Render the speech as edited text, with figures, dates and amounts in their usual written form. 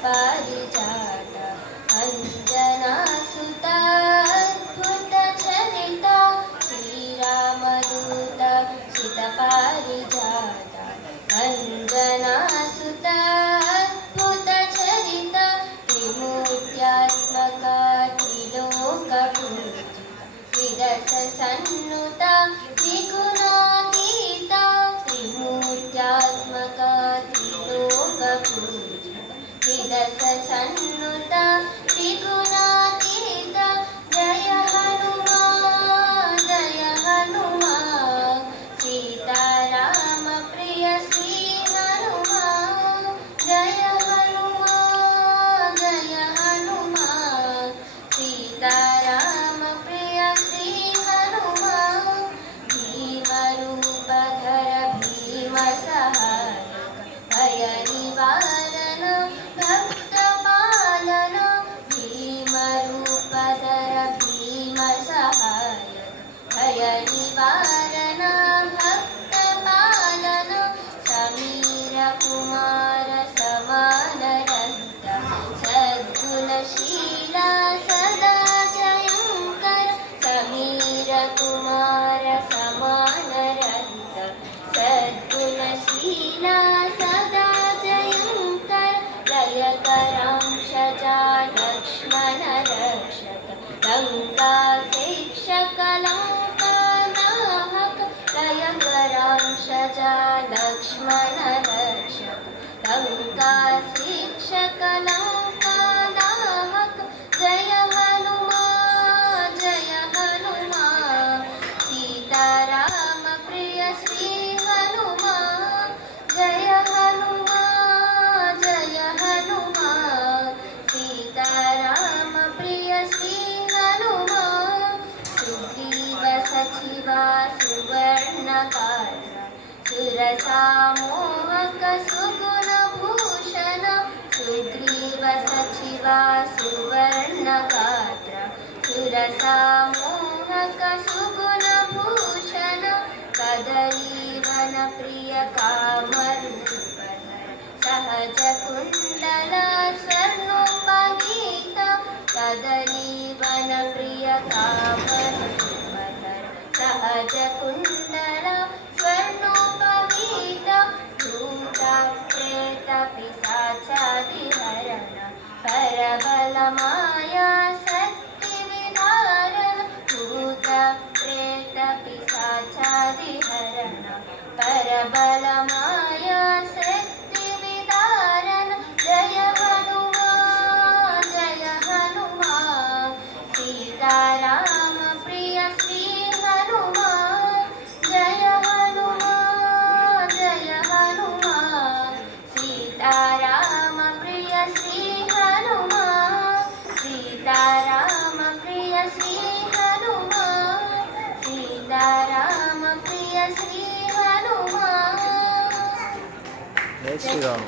पारिजात अञ्जनासुता अद्भुतचरिता श्रीरामदूत सितपारिजात अञ्जनासुता अद्भुतचरिता त्रिमूर्त्यात्मका त्रिलोकपूजिता त्रिदशसन्नुता त्रिगुणातीता त्रिमूर्त्यात्मका त्रिलोकपूजिता त्रिदशसन्नुता त्रिगुणातीता जय हनुमान सीताराम प्रिय श्री हनुमान जय हनुमान सीताराम प्रिय श्री हनुमान भीमरूपधर भीमसहायक भय निवारण भक्तपालन भीमरूपधर भीमसहायक भय निवारण भक्तपालन समीर कुमार समानरन्त सद्गुणशीला सदा जयङ्कर समीर कुमार समानरन्त सद्गुणशीला सदा जयङ्कर जयकरांशजा लक्ष्मण रक्षक लङ्का शिक्षक लङ्कानाहक जयकरांशजा लक्ष्मण रक्षक लङ्का शिक्षक लङ्कानाहक जय हनुमान सीताराम प्रिय श्री हनुमान जय हनुमान सीताराम प्रिय श्री हनुमान सुग्रीव सचिवा सुवर्णकात्र सुरसामोहक सुगुणभूषण सुग्रीव सचिवा सुवर्णकात्र सुरसामोहक सुगुणभूषण कदलीवन प्रिय कामरूपधर सहज कुण्डला स्वर्णोपवीत कदलीवन प्रिय कामरूपधर सहज कुण्डला स्वर्णोपवीत भूत प्रेत पिशाचादिहरण परबलमाया शक्तिविधारण भूत प्रेत पिशाचादिहरण परबलमाया शक्तिविधारण जय हनुमान सीताराम प्रिय श्री हनुमान जय हनुमान सीताराम प्रिय श्री हनुमान सीताराम प्रिय श्री हनुमान सीताराम प्रिय श्री हनुमान जय श्री राम।